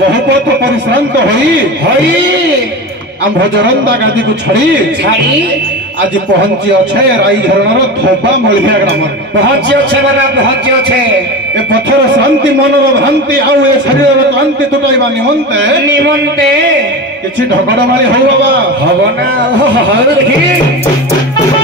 बहुत परिश्रांत होई आम भजरंदा गादी को छाड़ी आज पहुंची अच्छे राई झरणार थोपा मलिया ग्राम पहुंची अच्छे बाबा पहुंची अच्छे ए पथर शांति मनर भ्रांति आउ ए शरीर क्लांति तुटाइबा निमंते किछि ढगड़ मारी हो बाबा हबो ना हो देखी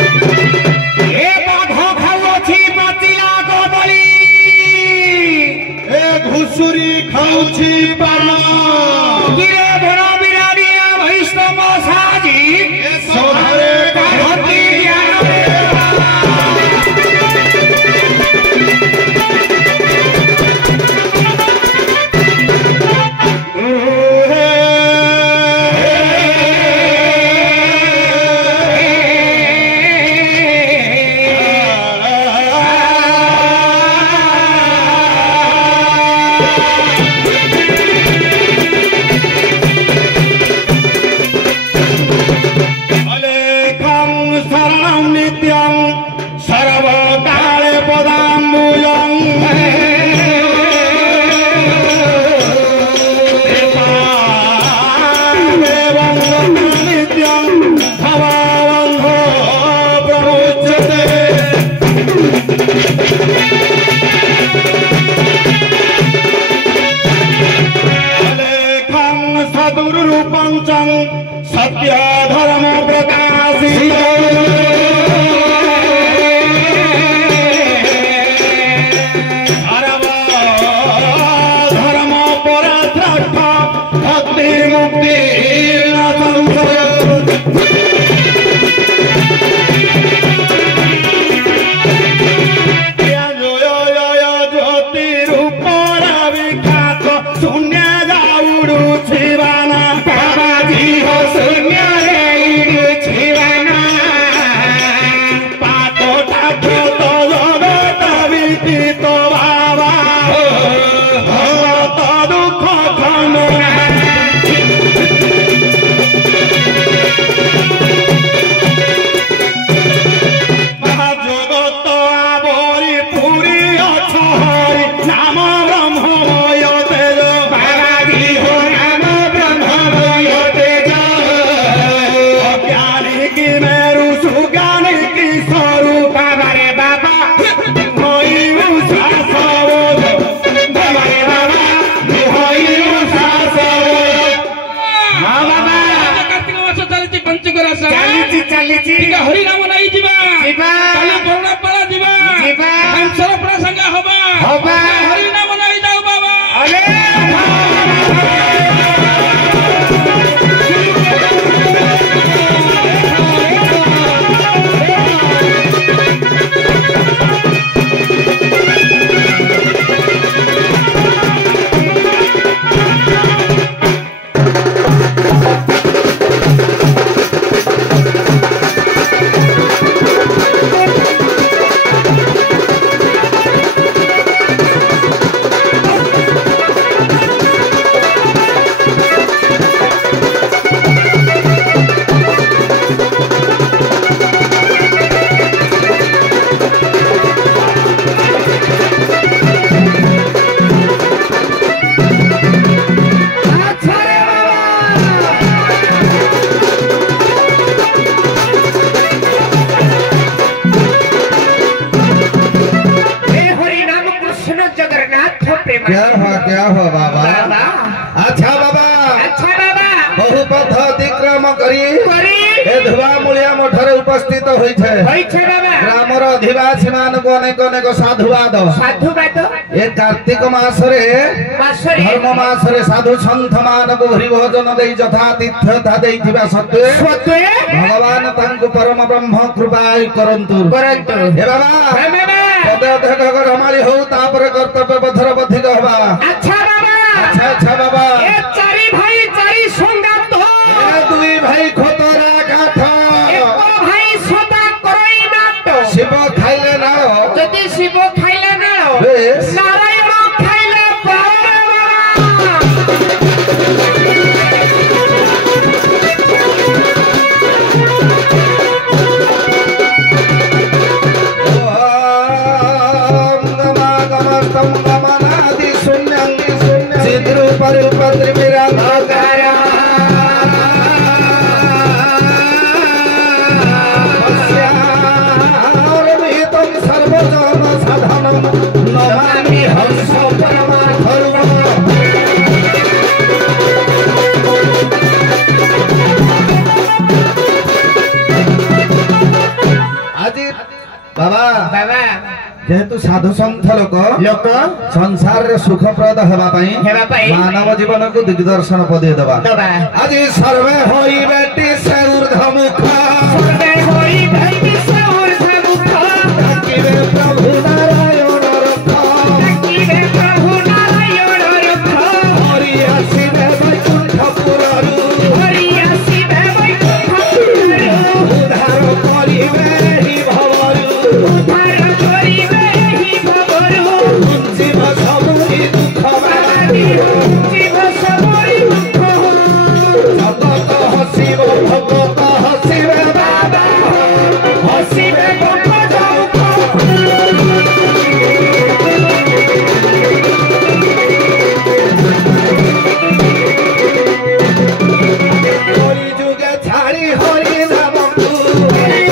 ए बाघ खाउ अछि पातिला कदली ए घुसुरी खाउछि पाना गिरे भरा बिराडिया वैष्णव साजी सोधरे कहती सत्य धर्म प्रकाशित धर्म पराश्रेष्ठ भक्ति मुक्ति हरि नाम नहीं जीवा बरुणा पाला जीवा हमसर प्रसंग हबा हरि नाम नहीं जाऊ बाबा क्या हो बाबा अच्छा बाबा बहुपथ अतिक्रम करी धुआ मूलिया मठरे उपस्थित होई छे ग्रामर अधिवासी मानक अनेक अनेक साधुवाद ए कार्तिक मासरे धर्म मासरे साधु सन्थ मानक हरि भोजन देई यथा तीर्थता देइथिबा सत्वे भगवान तांको परम ब्रह्म कृपा करंतु हे बाबा पदे ढगर हमारी हो तापर कर्तव्य पथर बधिक हबा अच्छा बाबा ए चारि भाई चारि संगात हो ए दुई भाई खोतरा काठ एक भाई सदा करई नाट शिव खाइले ना जदि शिव खाइले ना नारायण खाइले बाबा बाबा जेहेतु साधु सन्थ लोक संसार रे सुखप्रद हेबा पई मानव जीवन को दिग्दर्शन पदे दबा आज सर्वे होई बेटी से ऊर्ध्वमुख सर्वे होई बेटी से ऊर्ध्वमुख ताकिबे प्रभु नारायण रख ताकिबे प्रभु नारायण रख हरि आसीबे वैकुंठपुररु हरि आसीबे वैकुंठपुररु उद्धार करिबे हि भवरु उद्धार करिबे हि भवरु जीव सबुरी दुख बादी जीव सबुरी दुख जगत हसिब भगत हसिबे बाबा हसिबे भगत हरि जुगे छाड़ी हरि नामकु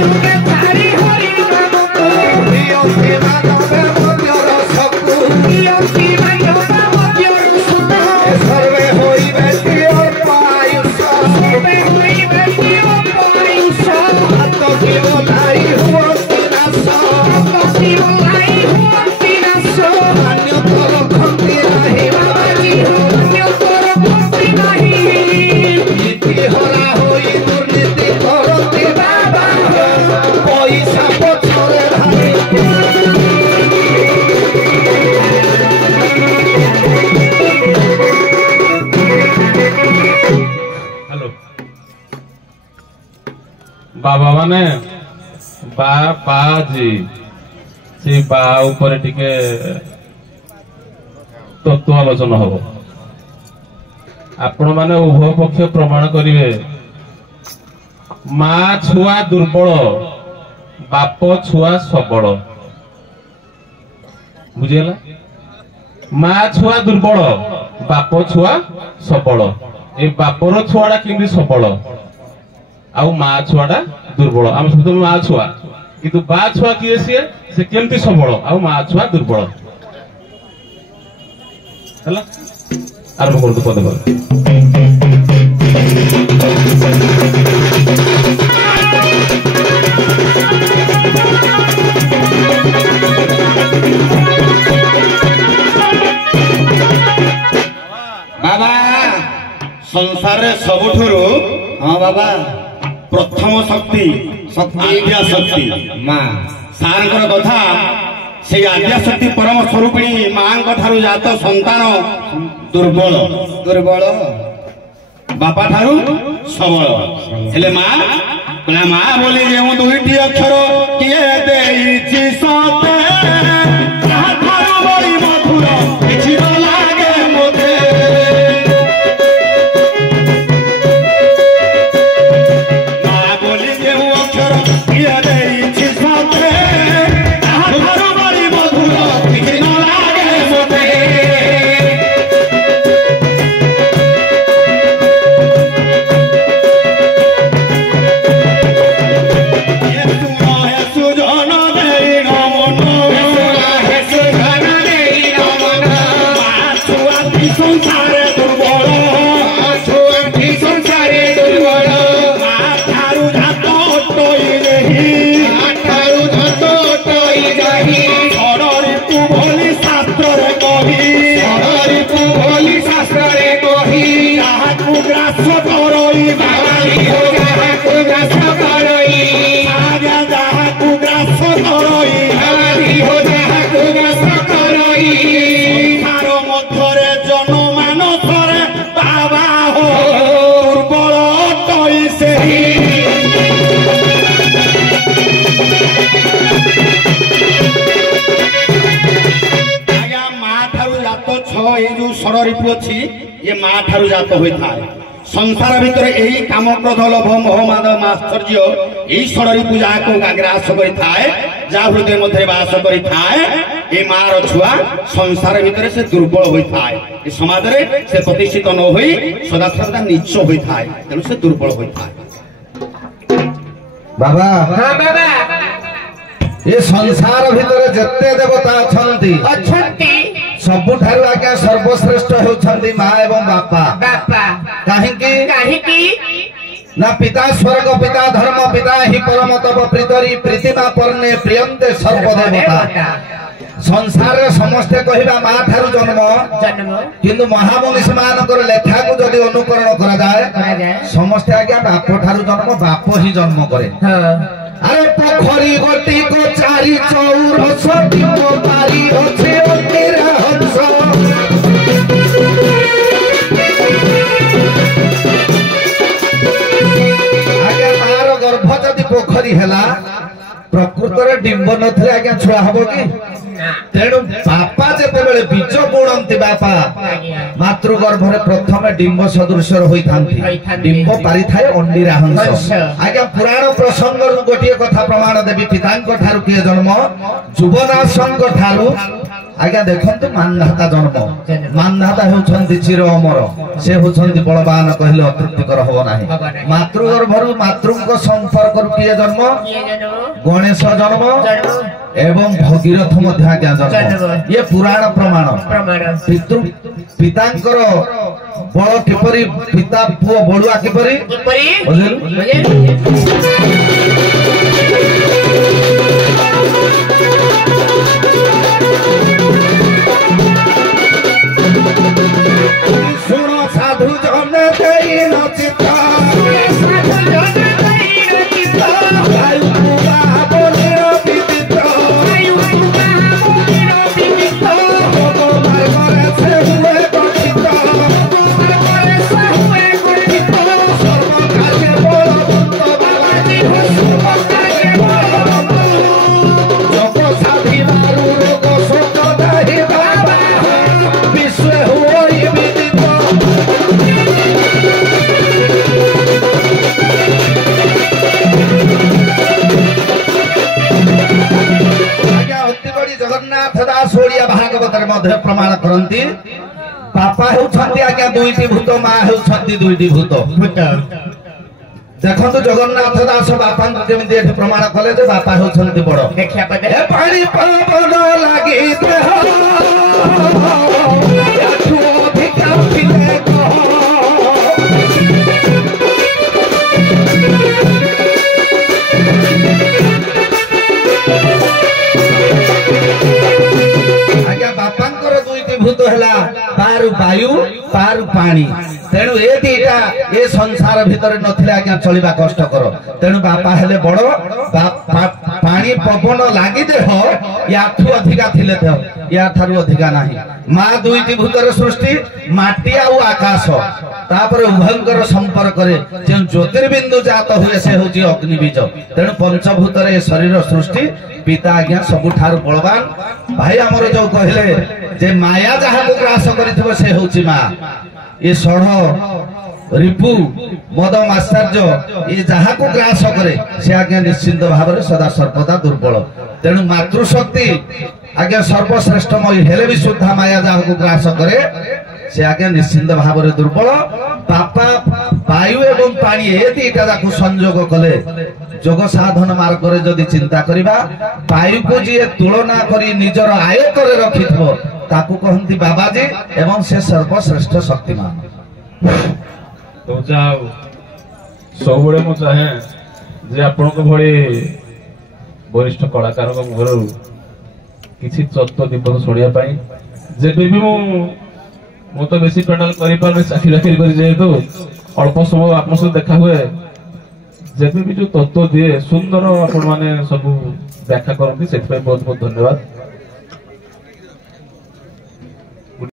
जुगे छाड़ी हरि नामकु प्रिय सेवा नबे मध्य रसकु प्रियसी मानव मध्य रसकु सर्वे होई बेटी अल्पायुष सर्वे होई बेटी अल्पायुष आत्म केवलाई हुअति नाश आत्म केवलाई हुअति नाश अन्यत्र रखन्ति नाही बाबाजी अन्यतर भक्ति नहीं नीति हरा होई दुर्नीति करन्ति बाबा पैसा पछरे धाई हेलो बाबा माने बाजी से बा ऊपर टिके तत्व आलोचना हो आपण माने उभय पक्ष प्रमाण करिवे माँ छुआ दुर्बल बाप छुआ सबल बुझीगला माँ छुआ दुर्बल बाप छुआ सबल ए बापर छुआटा केमती सबल आउ माँ छुआटा दुर्बल आम सब माँ छुआ किंतु बा छुआ किए सीए से केमती सबल आउ माँ छुआ दुर्बल हैला आरंभ करतु पदे पदे बाबा संसार सबुठुरु हाँ बाबा प्रथम शक्ति आद्या शक्ति माँ सारंकर कथा से आद्या शक्ति परम स्वरूपिणी मां ठारू जात संतान दुर्बल दुर्बल बापा ठारू सबल हेले माँ कहला माँ बोली जो दुईटी अक्षर किए देइछि सते ताहा ठारू बड़ी मधुर किछि न लागे मोते माँ बोली जो अक्षर किए देइछि सते ताहा ठारू बड़ी मधुर किछि न लागे मोते षड़रिपु अच्छी ये माँ ठारू जात होता है संसार भितर यही काम क्रोध लोभ मोह माद माश्चर्य यही षड़रिपु जहाँ ग्रास कर हृदय मध्य बास कर मार छुआ संसार भितर से दुर्बल होता है समाज में से प्रतिष्ठित न हो सदा सदा नीच होता है तेणु से दुर्बल होता है बाबा हाँ बाबा ये संसार भितर जत्ते देवता अछंती अछंती सबुठारु आज्ञा सर्वश्रेष्ठ होउछंती माँ एवं बापा बापा काहेकि काहेकि ना पिता स्वर्ग पिता धर्म पिता ही परम तप प्रीतरी प्रीतिमा पर्णे प्रियंते सर्वदेवता संसार समस्ते कहवा माँ ठारू जन्म किंतु महामनीषी मानकर लेखा को जदि अनुकरण करा जाए समस्ते आज्ञा बाप ठारू जन्म बाप ही जन्म करे अरे पोखरी गटी को चारी चौरस टिंगो पारी होछे अंधेरा हंस आज्ञा मार गर्भ जदि पोखरी हैला प्रकृतर डिंब नथिले आज्ञा छुआ हबो कि तेणु बापा जेते बेले बीज बुणंती बापा मातृगर्भरे प्रथम डिंब सदृश होई थांती डिंब पारि थाए अंडीरा हंस आज्ञा पुराण प्रसंग गोटिए कथा प्रमाण देवी पितांक ठारू किए जन्म जुवनाशंक ठारू आज्ञा देखंतु मानधाता जन्म मानधाता होछंती चिर अमर से होछंती बलवान कहिले अतृप्तिकर हो नाही मातृगर्भरु मातृंक संपर्क किए जन्म गणेश जन्म एवं भगीरथ मध्य आज्ञा जन्म ये पुराण प्रमाण पितृ पितांकर बल किपरि पिता पुओ बडुआ किपरि सुनो साधु जन देई नचिता मध्य प्रमाण करती बापा होउछंती आज्ञा दुईटी भूत माँ होउछंती दुईटी भूत देखंतु जगन्नाथ दास बापा जेमिति एठी प्रमाण कले जे बापा होउछंती बड़ देखिया पदे ए पानी पवन लागि देह याठु अधिका पिले भूत हैला पारु वायु पारु पानी तेणु ए दीटा ए संसार भितर नथिले आज्ञा चलिबा कष्टकर तेणु बापा हेले बड़ पानी पवन लागि देह याठु अधिका थिले देह या थारु अधिका नाही माँ दुईटी भूतर सृष्टि माटी आउ आकाश तापर उभयंकर संपर्क रे जे ज्योतिर्बिंदु जात हुए से होची अग्निबीज तेणु पंचभूतर ए शरीर सृष्टि पिता आज्ञा सबुठारु बलवान भाई हमर जो कहले जे माया जहा को ग्रास करिथिबो से होची माँ ये षढ़ रिपु मद आश्चर्य ये जहा को ग्रास करे से आज्ञा निश्चिंत भाव में सदा सर्वदा दुर्बल तेणु मातृशक्ति आज्ञा सर्वश्रेष्ठमयी हेले भी सुद्धा माया जहा को ग्रास करे से आज्ञा निश्चिंत भाव में दुर्बल बापा वायु एवं पानी ए दीटा जाकु संयोग कले जोग साधन मार्ग रे जदि चिंता करिबा वायु को जी तुलना करी निजर आयत रे रखिथबो ताकू कहंती बाबाजी एवं से सर्वश्रेष्ठ शक्तिमान तो जाओ सब बड़े मु चाहे जे आपण को भली वरिष्ठ कलाकार को घर किसी तत्व दीपक सुनिया पाई जेबे भी मु तो बेसी पैनल करि पार चाकरी राखी करि जेतु अल्प समय आपन से देखा हुए जेबे भी जो तत्व दिए सुंदर आपण माने सब व्याख्या करती से बहुत बहुत धन्यवाद।